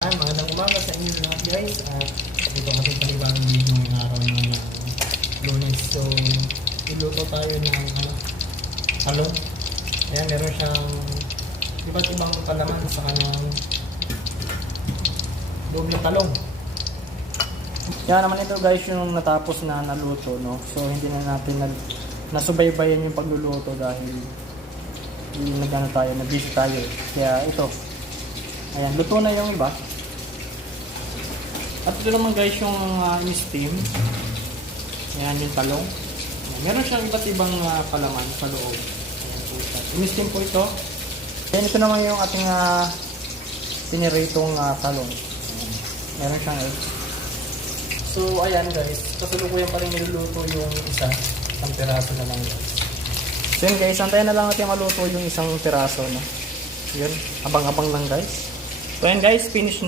Magandang umaga sa inyo lahat guys at ito kasi panibagong video ngayong araw naman ng Lunes. So iluto tayo ng talong. Ayan, meron siyang iba't ibang palaman sa kanyang doble talong. Yan naman ito guys yung natapos na naluto, no? So hindi na natin nasubaybayan yung pagluluto dahil nag-busy tayo. Kaya ito, ayan, luto na yung iba. At ito naman guys yung in-steam. Ayan yung talong. Ayan, meron siyang iba't ibang palaman sa loob. Ayan po siya. In-steam po ito. Ayan, ito naman yung ating piniritong talong. Ayan. Meron siyang egg. So ayan guys, kasalukuyan pa rin niluluto yung isang piraso na lang guys. So yun guys, antayin na lang natin maluto yung isang piraso. No? Yun, abang-abang lang guys. So ayan guys, finish na.